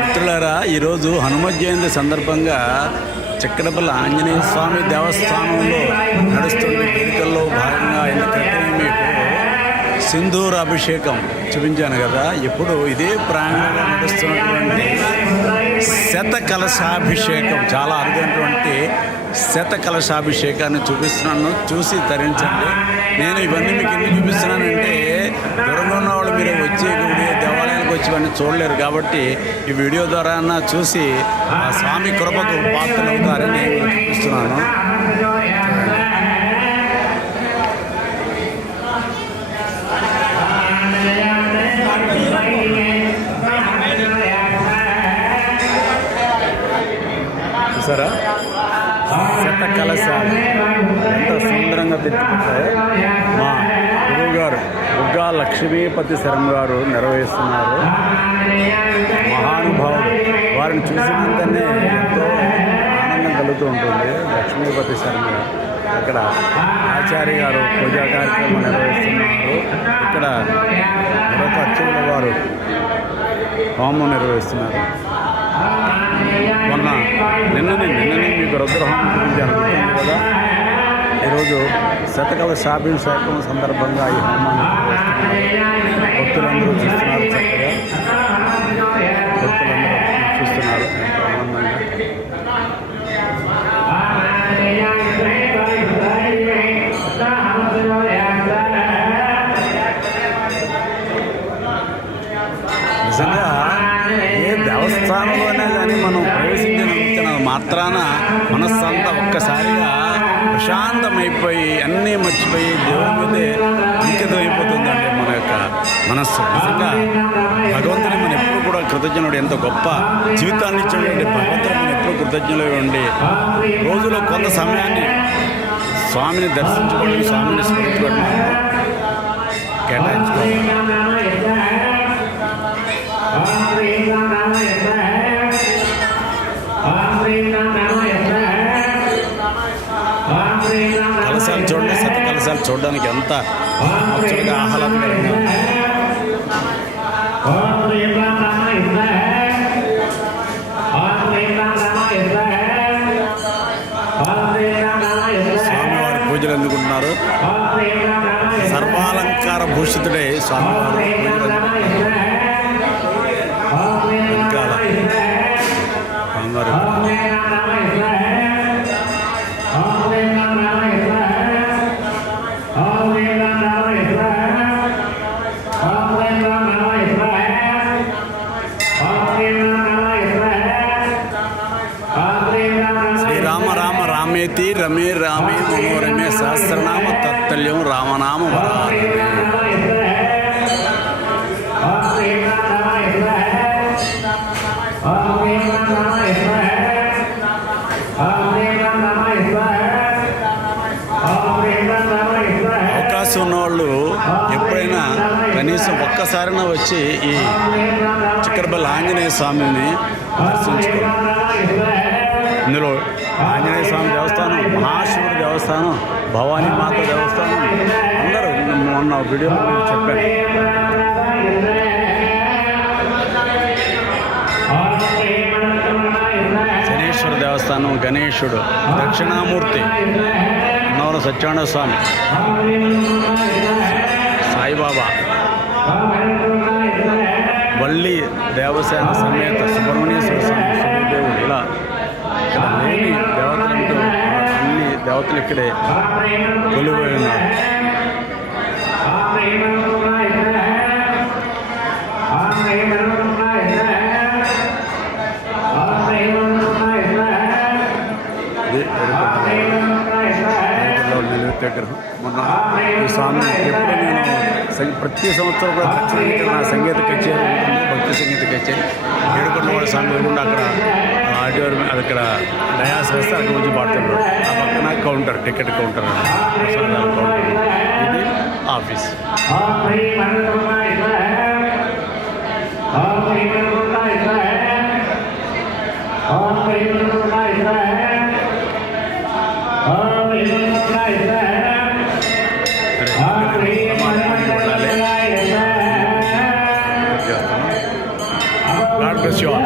మిత్రులారా, ఈరోజు హనుమత్ జయంతి సందర్భంగా చక్కెరపల్లి ఆంజనేయ స్వామి దేవస్థానంలో నడుస్తున్న వేడుకల్లో భాగంగా ఆయన క్రితమే మీకు సింధూర అభిషేకం చూపించాను కదా. ఇప్పుడు ఇదే ప్రాంగణంలో నడుస్తున్నటువంటి శత కలశాభిషేకం, చాలా అరుదైనటువంటి శత కలశాభిషేకాన్ని చూపిస్తున్నాను, చూసి తరించండి. నేను ఇవన్నీ మీకు ఎందుకు చూపిస్తున్నానంటే, దూరంలో ఉన్న వాళ్ళు మీరు వచ్చి దేవాలయానికి వచ్చి ఇవన్నీ చూడలేరు కాబట్టి ఈ వీడియో ద్వారా చూసి ఆ స్వామి కృపకు పాత్రలు అవుతారని నేను చూపిస్తున్నాను. చూసారా, శత కలశాలు ఎంత సుందరంగా తెచ్చిపెట్టారు. మా గురువుగారు బుగ్గా లక్ష్మీపతి శరం గారు నిర్వహిస్తున్నారు. మహానుభావుడు, వారిని చూసినంతనే ఎంతో ఆనందం కలుగుతూ ఉంటుంది. లక్ష్మీపతి శరం గారు అక్కడ ఆచార్య గారు పూజా కార్యక్రమం నిర్వహిస్తున్నారు. ఇక్కడ మరొక అర్చకుల వారు హోమం నిర్వహిస్తున్నారు. నిన్ననే మీకు రుద్రహోమం గురించి అనుకుంటుంది కదా. ఈరోజు శతకలశాభిషేకం సందర్భంగా ఈ హోమాన్ని భక్తులందరూ చూస్తున్నారు. చక్కగా భక్తులందరూ చూస్తున్నారు ఎంతో ఆనందంగా. నిజంగా ఏ దేవస్థానంలోనే కానీ మనం ప్రవేశించిన మాత్రాన మనస్సంతా ఒక్కసారిగా ప్రశాంతమైపోయి అన్నీ మర్చిపోయి దేవుని మీదే అంకితం అయిపోతుందండి మన యొక్క మనస్సు. నిజంగా భగవంతుని మనం ఎప్పుడు కూడా కృతజ్ఞుడు, ఎంత గొప్ప జీవితాన్ని ఇచ్చేటువంటి భగవంతుని మనం ఎప్పుడు కృతజ్ఞులు ఉండి రోజులో కొంత సమయాన్ని స్వామిని దర్శించుకోవడం, స్వామిని స్మరించుకోవడం కేటాయించుకోవాలి. కలశాలు చూడండి, శత కలశాలు చూడడానికి ఎంత అచ్చలుగా ఆహ్లాదకరంగా. స్వామివారి పూజలు అందుకుంటున్నారు. సర్వాలంకార భూషితుడే స్వామివారు పూజలు వెనకాల శ్రీరామ రామ రామేతి రమే రామే మనోరమే సహస్రనామ తత్తల్యం రామనామ వరాహే. అవకాశం ఉన్నవాళ్ళు ఎప్పుడైనా కనీసం ఒక్కసారైనా వచ్చి ఈ చక్కెరపల్లి ఆంజనేయ స్వామిని దర్శించుకోవాలి. ఇందులో ఆంజనేయ స్వామి దేవస్థానం, మహాశివుడి దేవస్థానం, భవానీ మాత దేవస్థానం అందరూ మొన్న వీడియోలో నేను చెప్పాను. శనేశ్వర దేవస్థానం, గణేశుడు, దక్షిణామూర్తి, నవర సత్యనారాయణ స్వామి, సాయిబాబా, వల్లి దేవసేన సమేత సుబ్రహ్మణ్యేశ్వర స్వామి, సూర్యదేవుడు, ఇలా ఇక్కడ లేని దేవతలంటూ అన్ని దేవతలు ఇక్కడే కొలువై ఉన్నారు. విగ్రహం మొన్న ఈ స్వామి ఎప్పుడు నేను ప్రతి సంవత్సరం కూడా ఖచ్చితంగా నా సంగీత కచేరీ ఉంటుంది, భక్తి సంగీత కచేరీ ఏడుకొండవాడ స్వామి లేకుండా అక్కడ ఆడిటోరియం అది ఇక్కడ డయాస్ వేస్తే అక్కడ వచ్చి పాడుతుంటారు. ఆ పక్కన కౌంటర్, టికెట్ కౌంటర్, ప్రసాదాల కౌంటర్, ఇది office. God bless you all.